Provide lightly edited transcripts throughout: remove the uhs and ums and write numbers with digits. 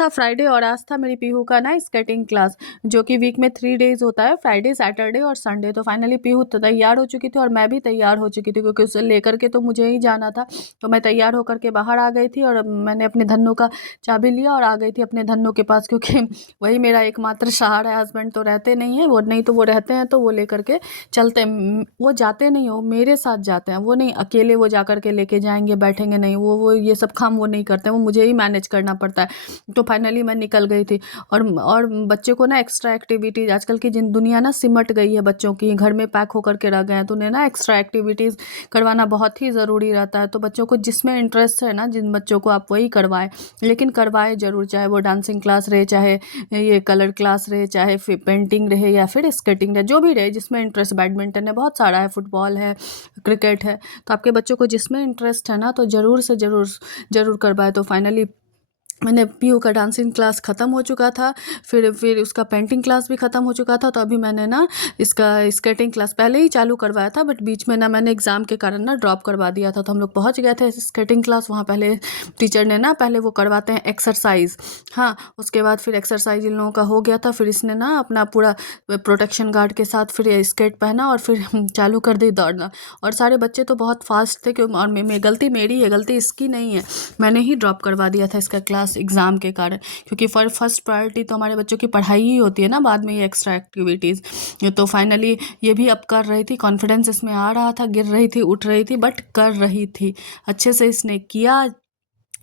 था फ्राइडे और आज था मेरी पीहू का ना स्केटिंग क्लास, जो कि वीक में 3 डेज़ होता है, फ्राइडे, सैटरडे और संडे। तो फाइनली पीहू तो तैयार हो चुकी थी और मैं भी तैयार हो चुकी थी, क्योंकि उसे लेकर के तो मुझे ही जाना था। तो मैं तैयार होकर के बाहर आ गई थी और मैंने अपने धन्नो का चाबी लिया और आ गई थी अपने धन्नो के पास, क्योंकि वही मेरा एकमात्र सहारा है। हस्बैंड तो रहते नहीं हैं, वो नहीं तो वो रहते हैं तो वो लेकर के चलते हैं। वो जाते नहीं हो, मेरे साथ जाते हैं। वो नहीं अकेले वो जा कर के लेके जाएंगे, बैठेंगे नहीं, वो ये सब काम वो नहीं करते हैं, वो मुझे ही मैनेज करना पड़ता है। तो फाइनली मैं निकल गई थी। और बच्चे को ना एक्स्ट्रा एक्टिविटीज़, आजकल की जिन दुनिया ना सिमट गई है बच्चों की, घर में पैक होकर के रह गए हैं, तो उन्हें ना एक्स्ट्रा एक्टिविटीज़ करवाना बहुत ही ज़रूरी रहता है। तो बच्चों को जिसमें इंटरेस्ट है ना, जिन बच्चों को आप वही करवाएं, लेकिन करवाएं ज़रूर, चाहे वो डांसिंग क्लास रहे, चाहे ये कलर क्लास रहे, चाहे फिर पेंटिंग रहे या फिर स्केटिंग रहे, जो भी रहे जिसमें इंटरेस्ट। बैडमिंटन है, बहुत सारा है, फुटबॉल है, क्रिकेट है। तो आपके बच्चों को जिसमें इंटरेस्ट है ना, तो ज़रूर से ज़रूर करवाएं। तो फाइनली मैंने पीहू का डांसिंग क्लास ख़त्म हो चुका था, फिर उसका पेंटिंग क्लास भी ख़त्म हो चुका था। तो अभी मैंने ना इसका स्केटिंग क्लास पहले ही चालू करवाया था, बट बीच में ना मैंने एग्ज़ाम के कारण ना ड्रॉप करवा दिया था। तो हम लोग पहुंच गए थे स्केटिंग क्लास। वहाँ पहले टीचर ने ना, पहले वो करवाते हैं एक्सरसाइज, हाँ, उसके बाद फिर एक्सरसाइज इन लोगों का हो गया था। फिर इसने ना अपना पूरा प्रोटेक्शन गार्ड के साथ फिर ये स्केट पहना और फिर चालू कर दी दौड़ना। और सारे बच्चे तो बहुत फास्ट थे, क्यों, और गलती मेरी है, गलती इसकी नहीं है। मैंने ही ड्रॉप करवा दिया था इसका क्लास एग्ज़ाम के कारण, क्योंकि फर्स्ट प्रायोरिटी तो हमारे बच्चों की पढ़ाई ही होती है ना, बाद में ये एक्स्ट्रा एक्टिविटीज़। तो फाइनली ये भी अब कर रही थी, कॉन्फिडेंस इसमें आ रहा था, गिर रही थी, उठ रही थी, बट कर रही थी अच्छे से। इसने किया,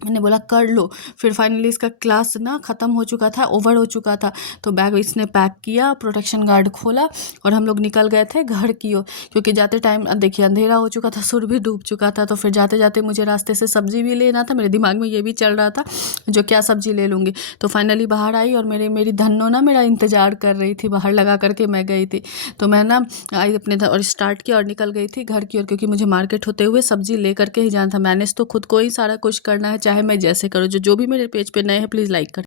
मैंने बोला कर लो। फिर फाइनली इसका क्लास ना ख़त्म हो चुका था, ओवर हो चुका था। तो बैग इसने पैक किया, प्रोटेक्शन गार्ड खोला और हम लोग निकल गए थे घर की ओर, क्योंकि जाते टाइम देखिए अंधेरा हो चुका था, सूर्य भी डूब चुका था। तो फिर जाते जाते मुझे रास्ते से सब्ज़ी भी लेना था, मेरे दिमाग में ये भी चल रहा था जो क्या सब्ज़ी ले लूँगी। तो फाइनली बाहर आई और मेरी धन्नो ना मेरा इंतज़ार कर रही थी, बाहर लगा करके मैं गई थी। तो मैं ना आई अपने और स्टार्ट किया और निकल गई थी घर की ओर, क्योंकि मुझे मार्केट होते हुए सब्ज़ी ले करके ही जाना था। मैनेज तो खुद को ही सारा कुछ करना है, चाहे मैं जैसे करूँ। जो भी मेरे पेज पे नए हैं प्लीज़ लाइक करें।